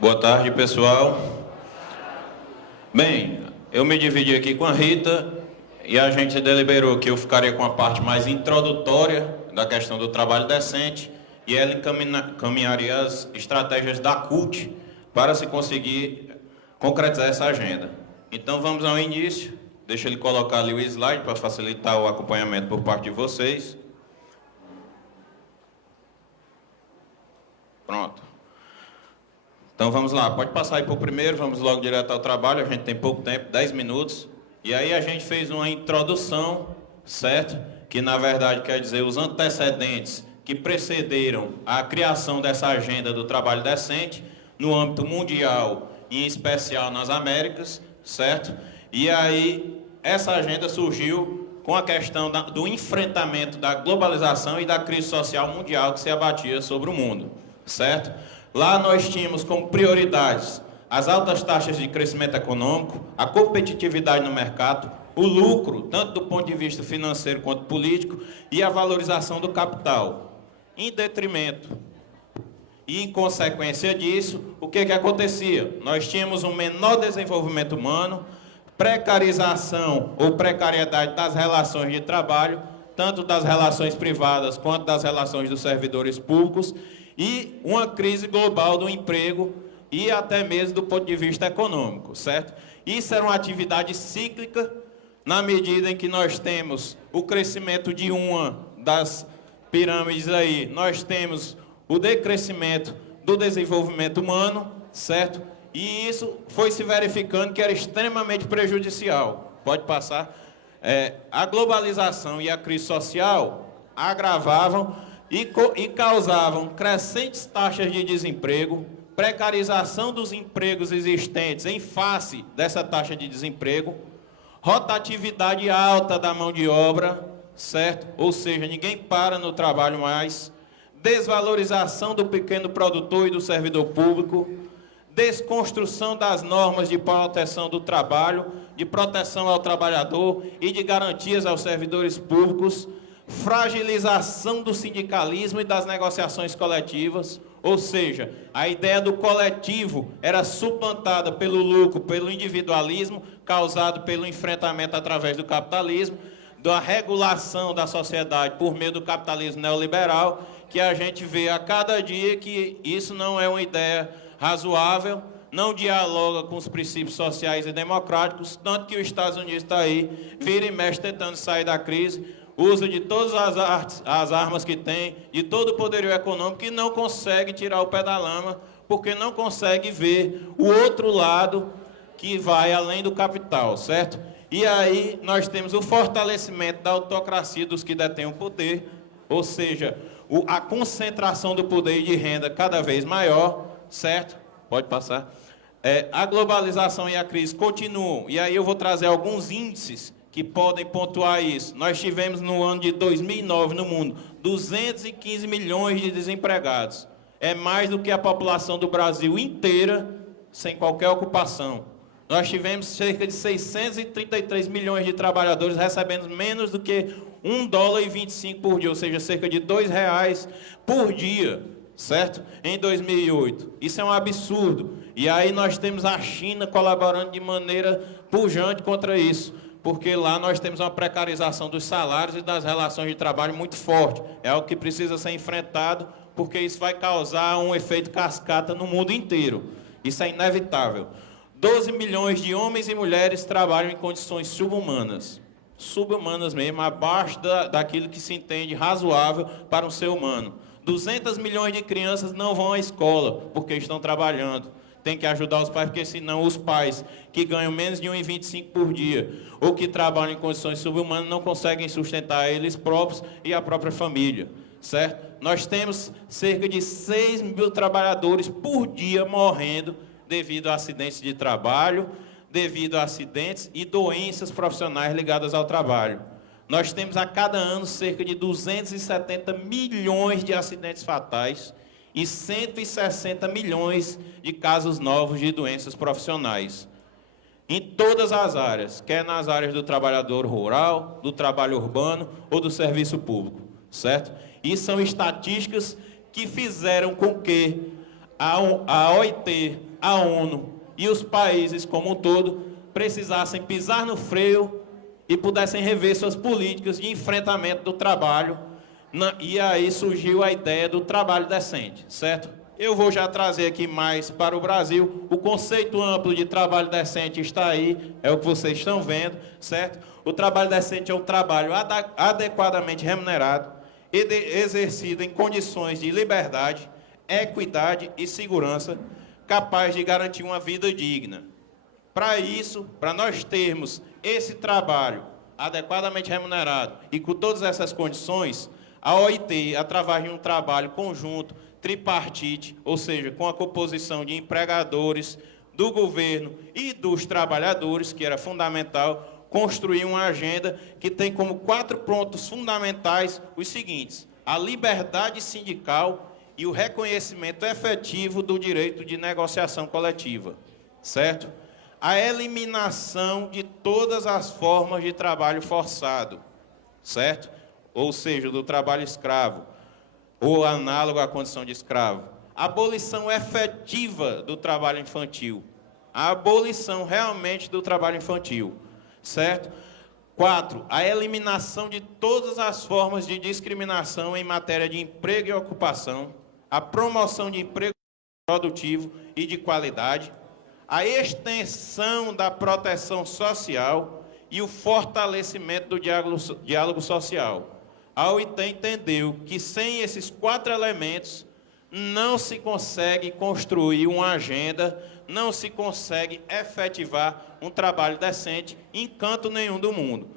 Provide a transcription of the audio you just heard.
Boa tarde, pessoal. Bem, eu me dividi aqui com a Rita e a gente deliberou que eu ficaria com a parte mais introdutória da questão do trabalho decente e ela encaminharia as estratégias da CUT para se conseguir concretizar essa agenda. Então vamos ao início. Deixa ele colocar ali o slide para facilitar o acompanhamento por parte de vocês. Pronto. Então vamos lá, pode passar aí para o primeiro, vamos logo direto ao trabalho, a gente tem pouco tempo, 10 minutos. E aí a gente fez uma introdução, certo? Que na verdade quer dizer os antecedentes que precederam a criação dessa agenda do trabalho decente no âmbito mundial e em especial nas Américas, certo? E aí essa agenda surgiu com a questão do enfrentamento da globalização e da crise social mundial que se abatia sobre o mundo, certo? Lá nós tínhamos como prioridades as altas taxas de crescimento econômico, a competitividade no mercado, o lucro, tanto do ponto de vista financeiro quanto político, e a valorização do capital. Em detrimento e em consequência disso, o que acontecia? Nós tínhamos um menor desenvolvimento humano, precarização ou precariedade das relações de trabalho, tanto das relações privadas quanto das relações dos servidores públicos, e uma crise global do emprego e até mesmo do ponto de vista econômico, certo? Isso era uma atividade cíclica, na medida em que nós temos o crescimento de uma das pirâmides aí, nós temos o decrescimento do desenvolvimento humano, certo? E isso foi se verificando que era extremamente prejudicial. Pode passar. A globalização e a crise social agravavam e causavam crescentes taxas de desemprego, precarização dos empregos existentes em face dessa taxa de desemprego, rotatividade alta da mão de obra, certo? Ou seja, ninguém para no trabalho mais, desvalorização do pequeno produtor e do servidor público, desconstrução das normas de proteção do trabalho, de proteção ao trabalhador e de garantias aos servidores públicos, fragilização do sindicalismo e das negociações coletivas, ou seja, a ideia do coletivo era suplantada pelo lucro, pelo individualismo, causado pelo enfrentamento através do capitalismo, da regulação da sociedade por meio do capitalismo neoliberal, que a gente vê a cada dia que isso não é uma ideia razoável, não dialoga com os princípios sociais e democráticos, tanto que os Estados Unidos está aí, vira e mexe tentando sair da crise, usa de todas as armas que tem, de todo o poderio econômico, e não consegue tirar o pé da lama, porque não consegue ver o outro lado que vai além do capital, certo? E aí nós temos o fortalecimento da autocracia dos que detêm o poder, ou seja, a concentração do poder e de renda cada vez maior, certo? Pode passar. A globalização e a crise continuam, e aí eu vou trazer alguns índices que podem pontuar isso. Nós tivemos no ano de 2009 no mundo 215 milhões de desempregados. É mais do que a população do Brasil inteira sem qualquer ocupação. Nós tivemos cerca de 633 milhões de trabalhadores recebendo menos do que $1,25 por dia, ou seja, cerca de R$2 por dia, certo? Em 2008. Isso é um absurdo. E aí nós temos a China colaborando de maneira pujante contra isso, porque lá nós temos uma precarização dos salários e das relações de trabalho muito forte. É algo que precisa ser enfrentado, porque isso vai causar um efeito cascata no mundo inteiro. Isso é inevitável. 12 milhões de homens e mulheres trabalham em condições subhumanas. Subhumanas mesmo, abaixo daquilo que se entende razoável para um ser humano. 200 milhões de crianças não vão à escola, porque estão trabalhando. Tem que ajudar os pais, porque senão os pais que ganham menos de R$1,25 por dia ou que trabalham em condições subhumanas não conseguem sustentar eles próprios e a própria família, certo? Nós temos cerca de 6 mil trabalhadores por dia morrendo devido a acidentes de trabalho, devido a acidentes e doenças profissionais ligadas ao trabalho. Nós temos a cada ano cerca de 270 milhões de acidentes fatais e 160 milhões de casos novos de doenças profissionais. Em todas as áreas, quer nas áreas do trabalhador rural, do trabalho urbano ou do serviço público, certo? E são estatísticas que fizeram com que a OIT, a ONU e os países como um todo precisassem pisar no freio e pudessem rever suas políticas de enfrentamento do trabalho. E aí surgiu a ideia do trabalho decente, certo? Eu vou já trazer aqui mais para o Brasil. O conceito amplo de trabalho decente está aí, é o que vocês estão vendo, certo? O trabalho decente é um trabalho adequadamente remunerado, exercido em condições de liberdade, equidade e segurança, capaz de garantir uma vida digna. Para isso, para nós termos esse trabalho adequadamente remunerado e com todas essas condições, a OIT, através de um trabalho conjunto, tripartite, ou seja, com a composição de empregadores, do governo e dos trabalhadores, que era fundamental, construir uma agenda que tem como 4 pontos fundamentais os seguintes: a liberdade sindical e o reconhecimento efetivo do direito de negociação coletiva, certo? A eliminação de todas as formas de trabalho forçado, certo? Ou seja, do trabalho escravo, ou análogo à condição de escravo. A abolição efetiva do trabalho infantil. A abolição realmente do trabalho infantil, certo? 4, a eliminação de todas as formas de discriminação em matéria de emprego e ocupação, a promoção de emprego produtivo e de qualidade, a extensão da proteção social e o fortalecimento do diálogo social. A OIT entendeu que sem esses 4 elementos não se consegue construir uma agenda, não se consegue efetivar um trabalho decente em canto nenhum do mundo.